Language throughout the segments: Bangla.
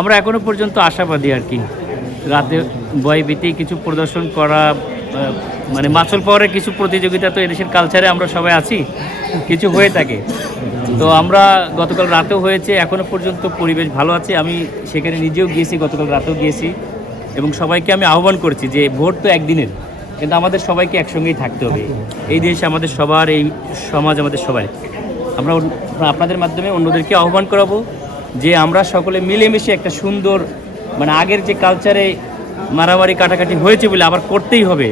আমরা এখনো পর্যন্ত আশাবাদী আর কি। রাতে ভয়ভীতি কিছু প্রদর্শন করা, মানে মাছল পাওয়ারের কিছু প্রতিযোগিতা তো এদেশের কালচারে আমরা সবাই আছি, কিছু হয়ে থাকে। তো আমরা গতকাল রাতেও হয়েছে, এখনো পর্যন্ত পরিবেশ ভালো আছে। আমি সেখানে নিজেও গিয়েছি, গতকাল রাতেও গিয়েছি, এবং সবাইকে আমি আহ্বান করছি যে ভোট তো একদিনের, কিন্তু আমাদের সবাইকে একসঙ্গেই থাকতে হবে। এই দেশ আমাদের সবার, এই সমাজ আমাদের সবার। আমরা আপনাদের মাধ্যমে অন্যদেরকে আহ্বান করাবো যে আমরা সকলে মিলেমিশে একটা সুন্দর, মানে আগের যে কালচারে মারামারি কাটাকাটি হয়েছে বলে আবার করতেই হবে,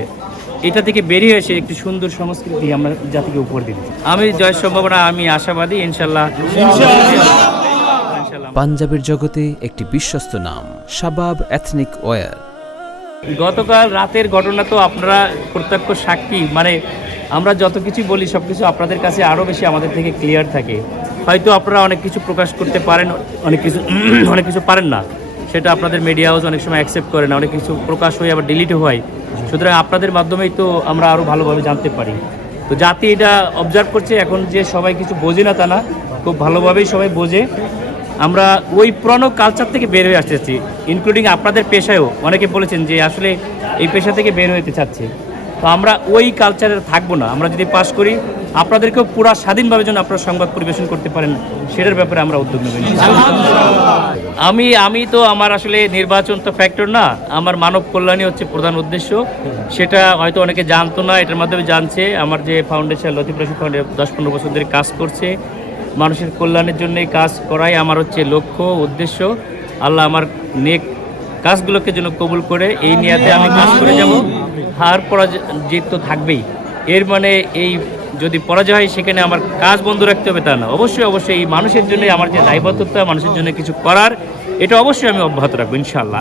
এটা থেকে বেরিয়ে এসে একটি সুন্দর সংস্কৃতি আমরা জাতিকে উপহার দিতে। আমি জয়ের সম্ভাবনা, আমি আশাবাদী ইনশাল্লাহ। পাঞ্জাবের জগতে একটি বিশ্বস্ত নাম শাবাব এথনিক ওয়্যার। গতকাল রাতের ঘটনা তো আপনারা প্রত্যক্ষ সাক্ষী। মানে আমরা যত কিছু বলি সব কিছু আপনাদের কাছে আরও বেশি আমাদের থেকে ক্লিয়ার থাকে। হয়তো আপনারা অনেক কিছু প্রকাশ করতে পারেন, অনেক কিছু পারেন না, সেটা আপনাদের মিডিয়া হাউস অনেক সময় অ্যাকসেপ্ট করে না, অনেক কিছু প্রকাশ হয়ে আবার ডিলিটও হয়। সুতরাং আপনাদের মাধ্যমেই তো আমরা আরও ভালোভাবে জানতে পারি। তো জাতি এটা অবজার্ভ করছে এখন, যে সবাই কিছু বোঝে না তা না, খুব ভালোভাবেই সবাই বোঝে। আমরা ওই পুরনো কালচার থেকে বের হয়ে আসতেছি, ইনক্লুডিং আপনাদের পেশায়ও অনেকে বলেছেন যে আসলে এই পেশা থেকে বের হতে চাচ্ছে। তো আমরা ওই কালচারে থাকবো না। আমরা যদি পাশ করি, আপনাদেরকেও পুরা স্বাধীনভাবে যেন আপনারা সংবাদ পরিবেশন করতে পারেন, সেটার ব্যাপারে আমরা উদ্যোগ নেব। আমি তো আমার আসলে নির্বাচন তো ফ্যাক্টর না, আমার মানব কল্যাণই হচ্ছে প্রধান উদ্দেশ্য। সেটা হয়তো অনেকে জানতো না, এটার মাধ্যমে জানছে। আমার যে ফাউন্ডেশন লতিফ রশিদ ফাউন্ডেশন 10-15 বছর ধরে কাজ করছে, মানুষের কল্যাণের জন্য কাজ করাই আমার হচ্ছে লক্ষ্য, উদ্দেশ্য। আল্লাহ আমার নেক কাজগুলোকে যেন কবুল করে, এই নিয়াতে আমি কাজ করে যাব। হার পরাজয় তো থাকবেই, এর মানে এই যদি পরাজয় হয় সেখানে আমার কাজ বন্ধ রাখতে হবে তা না। অবশ্যই এই মানুষের জন্য আমার যে দায়বদ্ধতা, মানুষের জন্য কিছু করার, এটা অবশ্যই আমি অব্যাহত রাখবো ইনশাআল্লাহ।